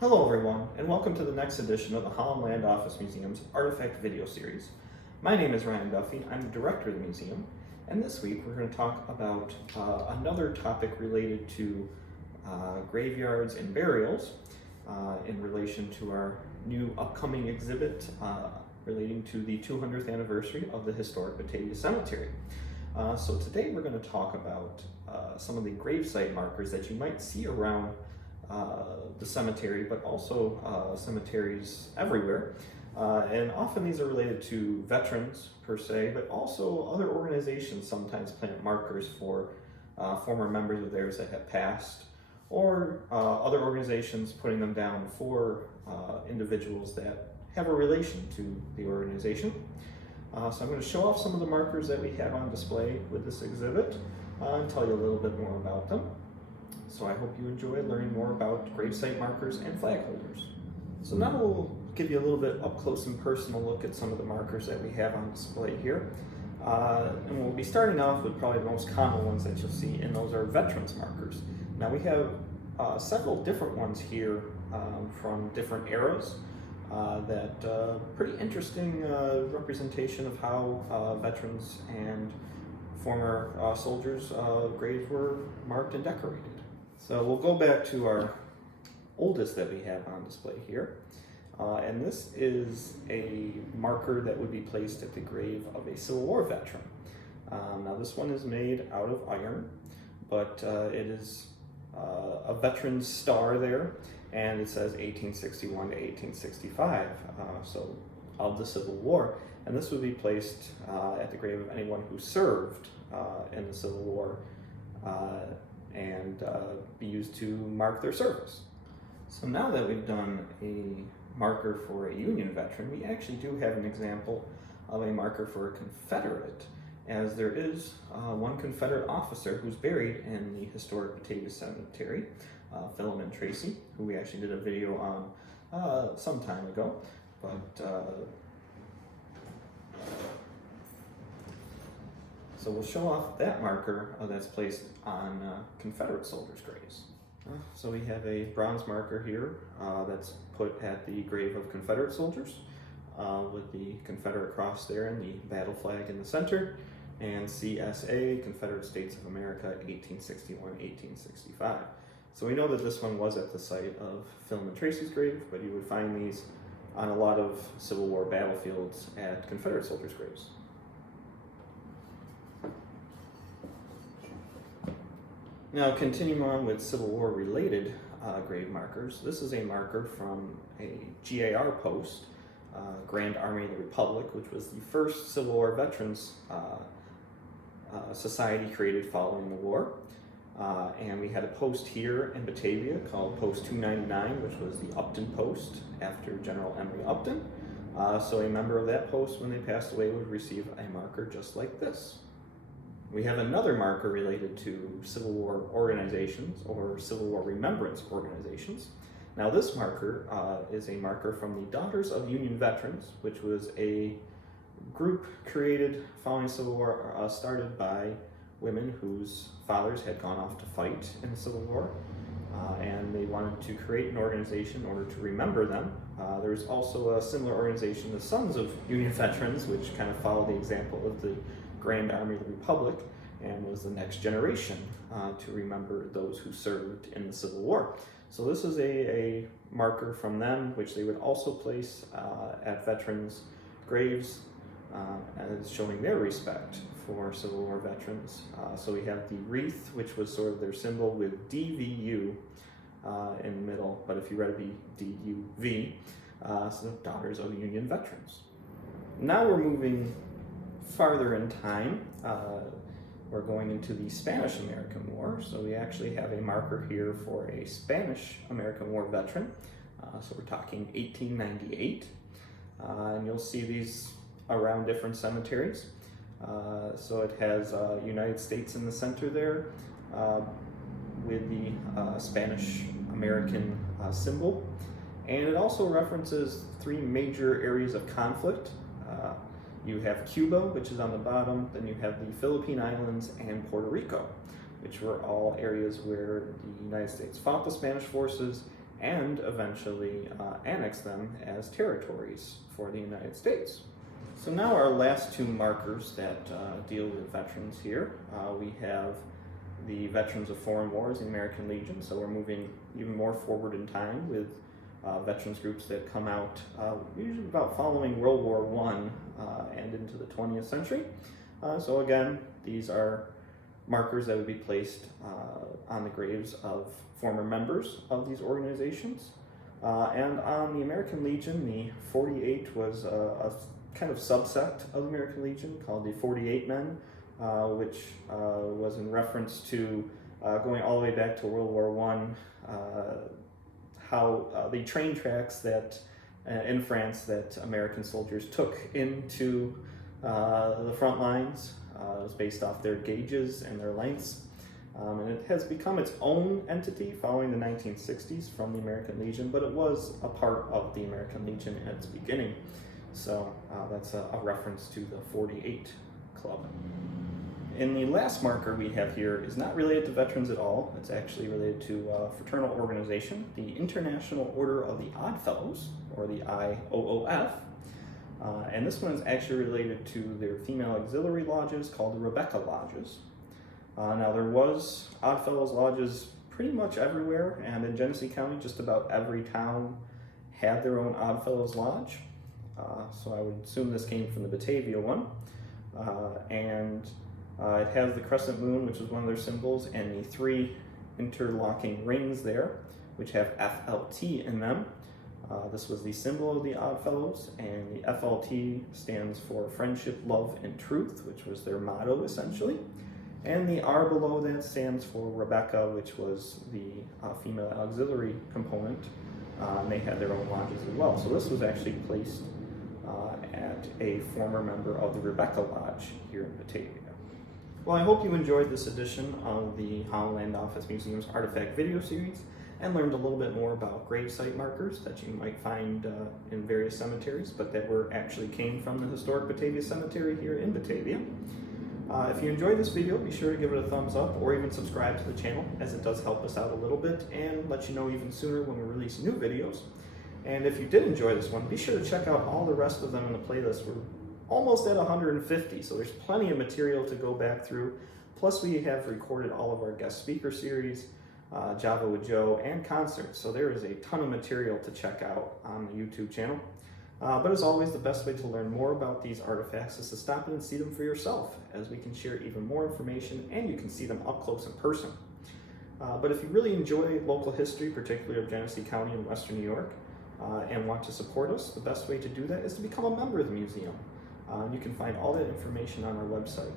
Hello everyone, and welcome to the next edition of the Holland Land Office Museum's Artifact Video Series. My name is Ryan Duffy, I'm the director of the museum, and this week we're going to talk about another topic related to graveyards and burials in relation to our new upcoming exhibit relating to the 200th anniversary of the Historic Batavia Cemetery. So today we're going to talk about some of the gravesite markers that you might see around the cemetery, but also cemeteries everywhere. And often these are related to veterans per se, but also other organizations sometimes plant markers for former members of theirs that have passed, or other organizations putting them down for individuals that have a relation to the organization. So I'm going to show off some of the markers that we have on display with this exhibit and tell you a little bit more about them. So I hope you enjoy learning more about gravesite markers and flag holders. So now we'll give you a little bit up close and personal look at some of the markers that we have on display here. And we'll be starting off with probably the most common ones that you'll see, and those are veterans markers. Now we have several different ones here from different eras that pretty interesting representation of how veterans and former soldiers' graves were marked and decorated. So we'll go back to our oldest that we have on display here. And this is a marker that would be placed at the grave of a Civil War veteran. Now this one is made out of iron, but it is a veteran's star there, and it says 1861 to 1865, so of the Civil War. And this would be placed at the grave of anyone who served in the Civil War and be used to mark their service. So now that we've done a marker for a Union veteran, we actually do have an example of a marker for a Confederate, as there is one Confederate officer who's buried in the Historic Batavia Cemetery, Philemon Tracy, who we actually did a video on some time ago. So we'll show off that marker that's placed on Confederate soldiers' graves. So we have a bronze marker here that's put at the grave of Confederate soldiers with the Confederate cross there and the battle flag in the center, and CSA, Confederate States of America, 1861-1865. So we know that this one was at the site of Philemon Tracy's grave, but you would find these on a lot of Civil War battlefields at Confederate soldiers' graves. Now, continuing on with Civil War related grave markers, this is a marker from a GAR post, Grand Army of the Republic, which was the first Civil War veterans society created following the war. And we had a post here in Batavia called Post 299, which was the Upton Post after General Emory Upton. So a member of that post, when they passed away, would receive a marker just like this. We have another marker related to Civil War organizations or Civil War remembrance organizations. Now this marker is a marker from the Daughters of Union Veterans, which was a group created following Civil War, started by women whose fathers had gone off to fight in the Civil War, and they wanted to create an organization in order to remember them. There's also a similar organization, the Sons of Union Veterans, which kind of followed the example of the Grand Army of the Republic and was the next generation to remember those who served in the Civil War. So this is a marker from them, which they would also place at veterans' graves as showing their respect for Civil War veterans. So we have the wreath, which was sort of their symbol, with DVU in the middle, but if you read it, it'd be DUV, so Daughters of Union Veterans. Now we're moving farther in time. We're going into the Spanish-American War, so we actually have a marker here for a Spanish-American War veteran. So we're talking 1898, and you'll see these around different cemeteries. So it has United States in the center there with the Spanish-American symbol, and it also references three major areas of conflict. You have Cuba, which is on the bottom, then you have the Philippine Islands and Puerto Rico, which were all areas where the United States fought the Spanish forces and eventually annex them as territories for the United States. So now our last two markers that deal with veterans here. We have the Veterans of Foreign Wars, the American Legion, so we're moving even more forward in time with veterans groups that come out usually about following World War I and into the 20th century. So again, these are markers that would be placed on the graves of former members of these organizations. And on the American Legion, the 48 was a kind of subsect of the American Legion called the 48 Men, which was in reference to going all the way back to World War I, how the train tracks that in France that American soldiers took into the front lines. It was based off their gauges and their lengths. And it has become its own entity following the 1960s from the American Legion, but it was a part of the American Legion at its beginning. So that's a reference to the 48 Club. And the last marker we have here is not related to veterans at all. It's actually related to a fraternal organization, the International Order of the Odd Fellows, or the IOOF. And this one is actually related to their female auxiliary lodges called the Rebecca Lodges. Now there was Odd Fellows lodges pretty much everywhere, and in Genesee County just about every town had their own Odd Fellows lodge. So I would assume this came from the Batavia one. It has the crescent moon, which is one of their symbols, and the three interlocking rings there, which have FLT in them. This was the symbol of the Odd Fellows, and the FLT stands for Friendship, Love, and Truth, which was their motto essentially. And the R below that stands for Rebecca, which was the female auxiliary component. And they had their own lodges as well. So this was actually placed at a former member of the Rebecca Lodge here in Batavia. Well, I hope you enjoyed this edition of the Holland Land Office Museum's Artifact video series and learned a little bit more about gravesite markers that you might find in various cemeteries, but that actually came from the Historic Batavia Cemetery here in Batavia. If you enjoyed this video, be sure to give it a thumbs up or even subscribe to the channel, as it does help us out a little bit and let you know even sooner when we release new videos. And if you did enjoy this one, be sure to check out all the rest of them in the playlist. We're almost at 150, so there's plenty of material to go back through. Plus we have recorded all of our guest speaker series, Java with Joe, and concerts. So there is a ton of material to check out on the YouTube channel. But as always, the best way to learn more about these artifacts is to stop in and see them for yourself, as we can share even more information and you can see them up close in person. But if you really enjoy local history, particularly of Genesee County and Western New York, and want to support us, the best way to do that is to become a member of the museum. You can find all that information on our website.